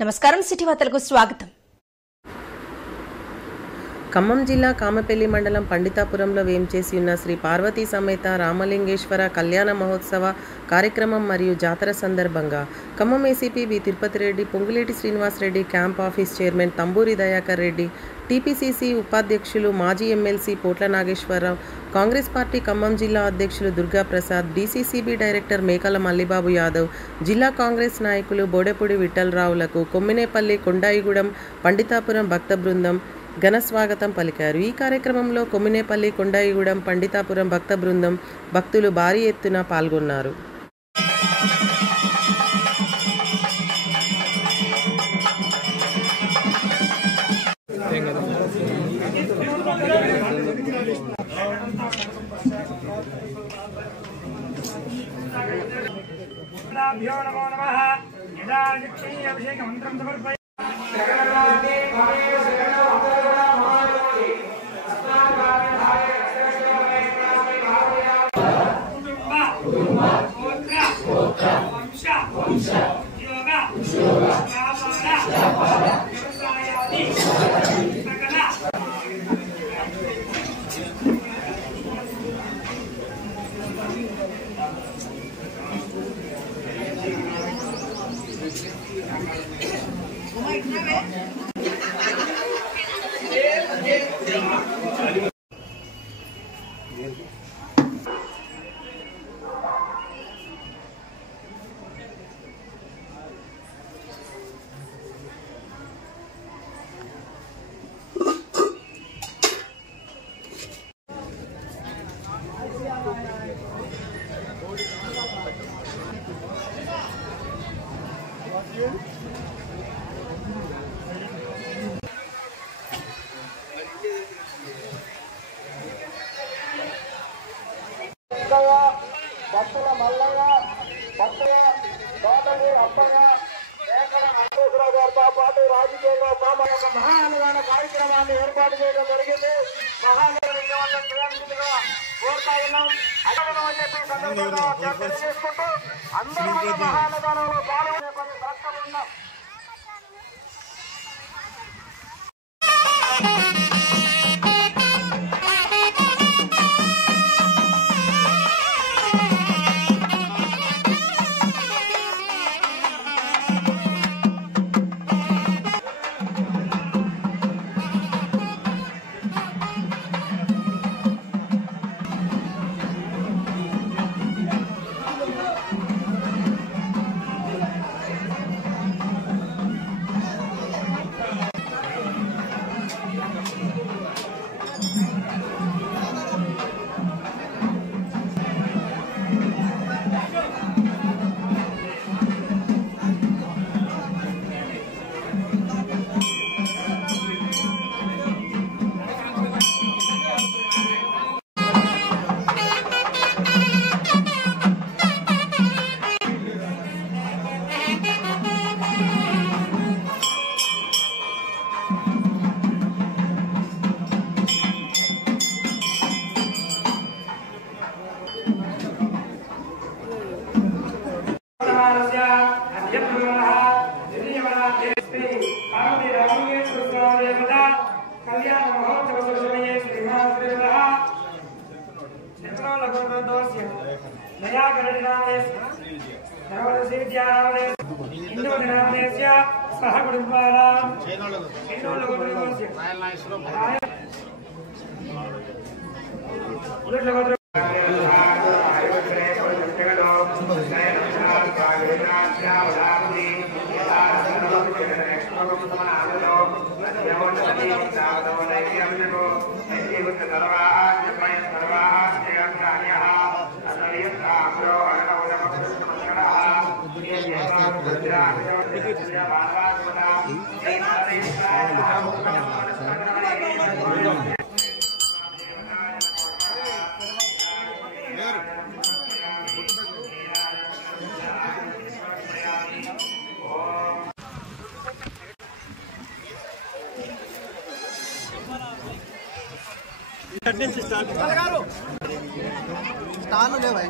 నమస్కారం సిటీ వార్తలకు స్వాగతం. ఖమ్మం జిల్లా కామపల్లి మండలం పండితాపురంలో వేంచేసి ఉన్న శ్రీ పార్వతీ సమేత రామలింగేశ్వర కళ్యాణ మహోత్సవ కార్యక్రమం మరియు జాతర సందర్భంగా Khammam ACP B Tirupathi Reddy, Ponguleti Srinivas Reddy, camp office chairman Thamburi Dayakar Reddy, TPCC ఉపాధ్యక్షులు మాజీ ఎమ్మెల్సీ పోట్ల నాగేశ్వరరావు, కాంగ్రెస్ పార్టీ ఖమ్మం జిల్లా అధ్యక్షులు దుర్గా ప్రసాద్, డీసీసీబీ డైరెక్టర్ మేకల మల్లిబాబు యాదవ్, జిల్లా కాంగ్రెస్ నాయకులు బోడెపూడి విఠలరావులకు కొమ్మినేపల్లి, కొండాయిగూడెం, పండితాపురం భక్త బృందం ఘన స్వాగతం పలికారు. ఈ కార్యక్రమంలో కొమ్మినేపల్లి, కొండాయిగూడెం, పండితాపురం భక్త బృందం భక్తులు భారీ ఎత్తున పాల్గొన్నారు. భక్తుల మల్లయ్య, భక్తుల బాబు అప్పయ్య, మేకల నాగేశ్వరరావు గారితో పాటు రాజకీయంలో ఒక మహా అన్నదాన కార్యక్రమాన్ని ఏర్పాటు చేయడం జరిగింది. మహానగరంగా కోరుతా ఉన్నాం. అన్నదానం చెప్పి సందర్భంగా చర్చలు చేసుకుంటూ అందరూ మహా అన్నదానంలో పాల్గొనే కొన్ని దర్శకులు ఉన్నాం. कल्याण महोत्सव समये श्रीमान्देवः नेत्रोलगोदोस्य नया गणनामेस्य नवरसिद्यानामेस्य हिंदू दिनामेस्य सह कुटुंबानां हिंदू స్టార్లు లేవా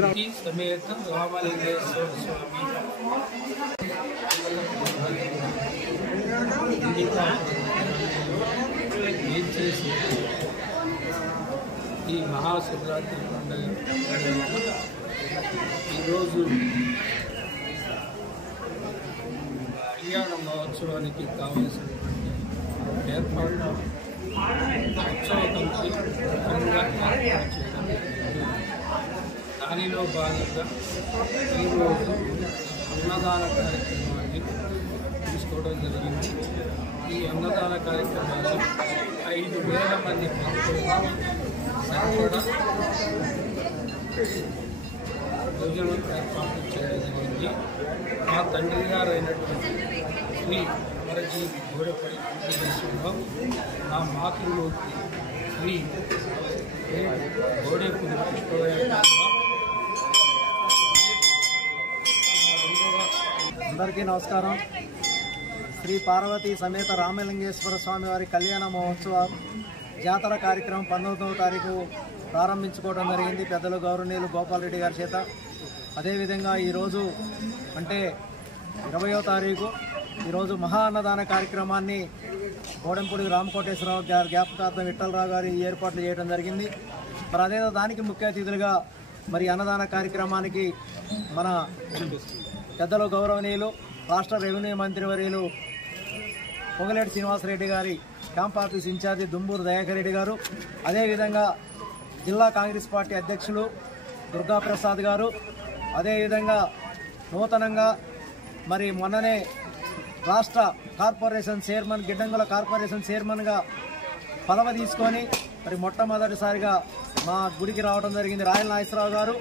पार्वती समेत रामलिंगेश्वर स्वामी महाशिवरात्रि पंडग कल्याण महोत्सवाనికి కావాల్సినటువంటి ఏర్పాట్లు ఉత్సవ కమిటీ దానిలో భాగంగా ఈరోజు అన్నదాన కార్యక్రమాన్ని తీసుకోవడం జరిగింది. ఈ అన్నదాన కార్యక్రమాన్ని 5,000 మంది భక్తులకు సరిపడా భోజనం ఏర్పాటు చేయడం జరిగింది. మా తండ్రి గారు అయినటువంటి శ్రీ అమరజీ గోడపల్లి వెంకటేశ్వరరావు, మా మాతృమూర్తి శ్రీ గోడేపూడి అందరికీ నమస్కారం. శ్రీ పార్వతీ సమేత రామలింగేశ్వర స్వామి వారి కళ్యాణ మహోత్సవం జాతర కార్యక్రమం 19వ తారీఖు ప్రారంభించుకోవడం జరిగింది పెద్దలు గౌరవనీయులు గోపాల్ రెడ్డి గారి చేత. అదేవిధంగా ఈరోజు అంటే 20వ తారీఖు ఈరోజు మహా అన్నదాన కార్యక్రమాన్ని గోడెంపూడి రామకోటేశ్వరరావు గారి జ్ఞాపకార్థం విఠలరావు గారి ఏర్పాట్లు చేయడం జరిగింది. మరి అదే దానికి ముఖ్య అతిథులుగా మరి అన్నదాన కార్యక్రమానికి మన పెద్దలు గౌరవనీయులు రాష్ట్ర రెవెన్యూ మంత్రివర్యులు పొంగులేటి శ్రీనివాసరెడ్డి గారి camp office incharge Dumburu Dayakar Reddy garu, అదేవిధంగా జిల్లా కాంగ్రెస్ పార్టీ అధ్యక్షులు దుర్గాప్రసాద్ గారు, అదేవిధంగా నూతనంగా మరి మొన్ననే రాష్ట్ర కార్పొరేషన్ చైర్మన్ గిడ్డంగుల కార్పొరేషన్ చైర్మన్గా పదవి తీసుకొని మరి మొట్టమొదటిసారిగా మా గుడికి రావడం జరిగింది రాయల నాగేశ్వరరావు గారు.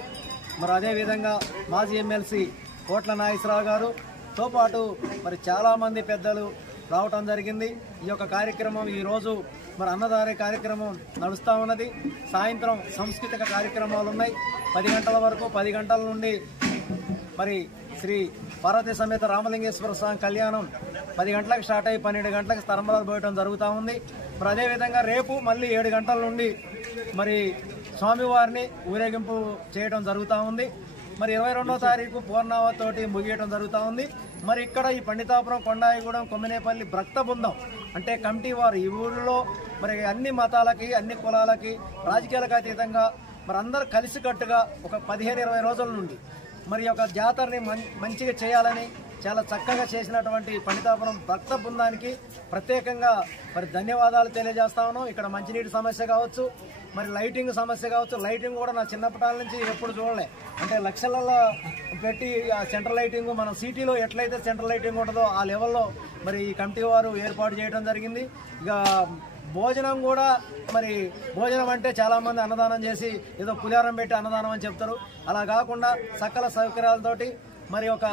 మరి అదేవిధంగా మాజీ ఎమ్మెల్సీ కోట్ల నాగేశ్వరరావు గారుతో పాటు మరి చాలామంది పెద్దలు రావటం జరిగింది. ఈ యొక్క కార్యక్రమం ఈరోజు మరి అన్నదాన కార్యక్రమం నడుస్తూ ఉన్నది. సాయంత్రం సాంస్కృతిక కార్యక్రమాలు ఉన్నాయి 10 గంటల వరకు. 10 గంటల నుండి మరి శ్రీ పార్వతీ సమేత రామలింగేశ్వర స్వామి కళ్యాణం 10 గంటలకు స్టార్ట్ అయ్యి 12 గంటలకు తరంబరాలు పోయడం జరుగుతూ ఉంది. మరి అదేవిధంగా రేపు మళ్ళీ 7 గంటల నుండి మరి స్వామివారిని ఊరేగింపు చేయడం జరుగుతూ ఉంది. మరి 22వ తారీఖు పూర్ణావతితోటి ముగియడం జరుగుతూ ఉంది. మరి ఇక్కడ ఈ పండితాపురం, కొండాయిగూడెం, కొమ్మినేపల్లి భక్త బృందం అంటే కమిటీ వారు ఈ ఊరిలో మరి అన్ని మతాలకి, అన్ని కులాలకి, రాజకీయాలకు అతీతంగా మరి అందరూ కలిసికట్టుగా ఒక 15-20 రోజుల నుండి మరి యొక్క జాతరని మంచిగా చేయాలని చాలా చక్కగా చేసినటువంటి పండితాపురం భక్త బృందానికి ప్రత్యేకంగా మరి ధన్యవాదాలు తెలియజేస్తా ఉన్నాం. ఇక్కడ మంచినీటి సమస్య కావచ్చు, మరి లైటింగ్ సమస్య కావచ్చు. లైటింగ్ కూడా నా చిన్నప్పటి నుంచి ఎప్పుడు చూడలే. అంటే లక్షలలో పెట్టి ఆ సెంట్రల్ లైటింగ్ మన సిటీలో ఎట్లయితే సెంట్రల్ లైటింగ్ ఉంటుందో ఆ లెవెల్లో మరి ఈ కమిటీ వారు ఏర్పాటు చేయడం జరిగింది. ఇక భోజనం కూడా మరి భోజనం అంటే చాలామంది అన్నదానం చేసి ఏదో పులిహారం పెట్టి అన్నదానం అని చెప్తారు. అలా కాకుండా సకల సౌకర్యాలతోటి మరి ఒక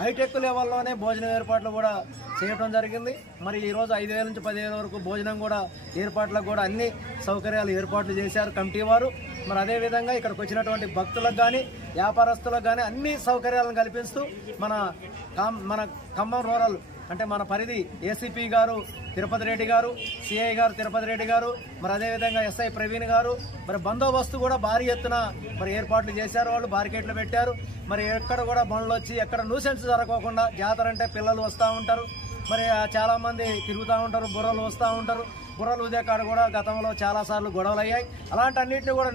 హైటెక్ లెవెల్లోనే భోజనం ఏర్పాట్లు కూడా చేయడం జరిగింది. మరి ఈరోజు 5,000 నుంచి 10,000 వరకు భోజనం కూడా ఏర్పాట్లకు కూడా అన్ని సౌకర్యాలు ఏర్పాట్లు చేశారు కమిటీ వారు. మరి అదేవిధంగా ఇక్కడికి వచ్చినటువంటి భక్తులకు కానీ వ్యాపారస్తులకు కానీ అన్ని సౌకర్యాలను కల్పిస్తూ మన ఖమ్మం రూరల్ అంటే మన పరిధి ఏసీపీ గారు తిరుపతి రెడ్డి గారు, సిఐ గారు తిరుపతి రెడ్డి గారు, మరి అదేవిధంగా ఎస్ఐ ప్రవీణ్ గారు మరి బందోబస్తు కూడా భారీ ఎత్తున మరి ఏర్పాట్లు చేశారు. వాళ్ళు బారికేట్లు పెట్టారు. మరి ఎక్కడ కూడా బండ్లు వచ్చి ఎక్కడ న్యూసెన్స్ జరగకుండా, జాతర అంటే పిల్లలు వస్తూ ఉంటారు, మరి చాలామంది తిరుగుతూ ఉంటారు, బుర్రలు వస్తూ ఉంటారు. బుర్రలు ఉదే కాడ కూడా గతంలో చాలాసార్లు గొడవలు అయ్యాయి. అలాంటి అన్నింటినీ కూడా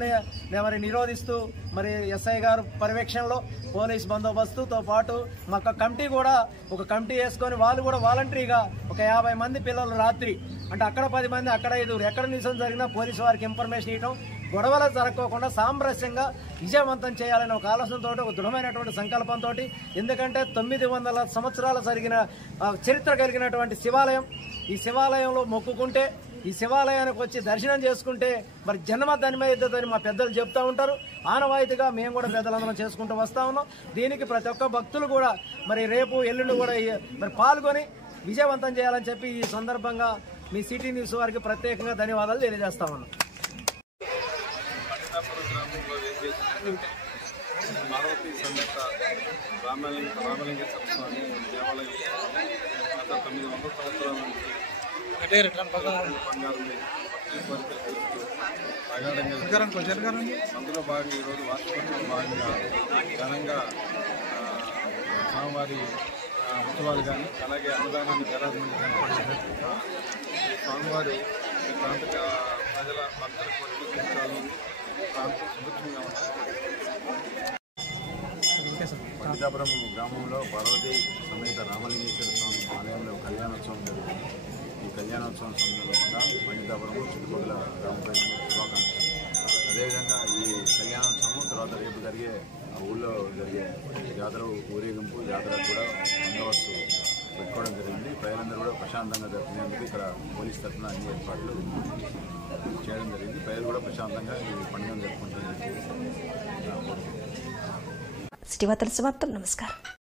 మరి నిరోధిస్తూ మరి ఎస్ఐ గారు పర్యవేక్షణలో పోలీస్ బందోబస్తుతో పాటు మాకు కమిటీ కూడా ఒక కమిటీ వేసుకొని వాళ్ళు కూడా వాలంటరీగా ఒక 50 మంది పిల్లలు రాత్రి అంటే అక్కడ 10 మంది అక్కడ 5 ఎక్కడ నిజం జరిగినా పోలీసు వారికి ఇన్ఫర్మేషన్ ఇవ్వడం, గొడవలు జరగకోకుండా సామరస్యంగా విజయవంతం చేయాలనే ఒక ఆలోచనతో ఒక దృఢమైనటువంటి సంకల్పంతో, ఎందుకంటే 900 సంవత్సరాలు జరిగిన చరిత్ర కలిగినటువంటి శివాలయం, ఈ శివాలయంలో మొక్కుకుంటే ఈ శివాలయానికి వచ్చి దర్శనం చేసుకుంటే మరి జన్మ ధన్యమైద్దని మా పెద్దలు చెప్తూ ఉంటారు. ఆనవాయితీగా మేము కూడా పెద్దలందరం చేసుకుంటూ వస్తూ ఉన్నాం. దీనికి ప్రతి ఒక్క భక్తులు కూడా మరి రేపు ఎల్లుండి కూడా మరి పాల్గొని విజయవంతం చేయాలని చెప్పి ఈ సందర్భంగా మీ సిటీ న్యూస్ వారికి ప్రత్యేకంగా ధన్యవాదాలు తెలియజేస్తా ఉన్నాం. పార్వతీ సమేత రామలింగేశ్వర స్వామి దేవాలయం గత 900 సంవత్సరాల నుంచి అందులో భాగంగా ఈరోజు వార్షికోత్సవం భాగంగా ఘనంగా స్వామివారి ఉత్సవాలు కానీ అలాగే అన్నదానాన్ని జరగమని కానీ స్వామివారి ఈ ప్రాంత ప్రజల భక్తుల కోరికలు ప్రాంతం సుభిక్షంగా ఉంటారు. పండితాపురం గ్రామంలో పార్వతీ సమేత రామలింగేశ్వర స్వామి ఆలయంలో కళ్యాణోత్సవం జరుగుతుంది. ఈ కళ్యాణోత్సవం సందర్భంగా పండితాపురం చుట్టుపక్కల గ్రామ ప్రజలకు శుభాకాంక్షలు. అదేవిధంగా ఈ కళ్యాణోత్సవం తర్వాత రేపు జరిగే ఊళ్ళో జరిగే జాతర ఊరేగింపు జాతర కూడా బందోబస్తు పెట్టుకోవడం జరిగింది. ప్రజలందరూ కూడా ప్రశాంతంగా జరుపుకునేందుకు ఇక్కడ పోలీస్ తరఫున అన్ని ఏర్పాట్లు చేయడం జరిగింది. ప్రజలు కూడా ప్రశాంతంగా ఈ పండుగను జరుపుకుంటారని చెప్పి సిటీ వార్తల సమాప్తం. నమస్కారం.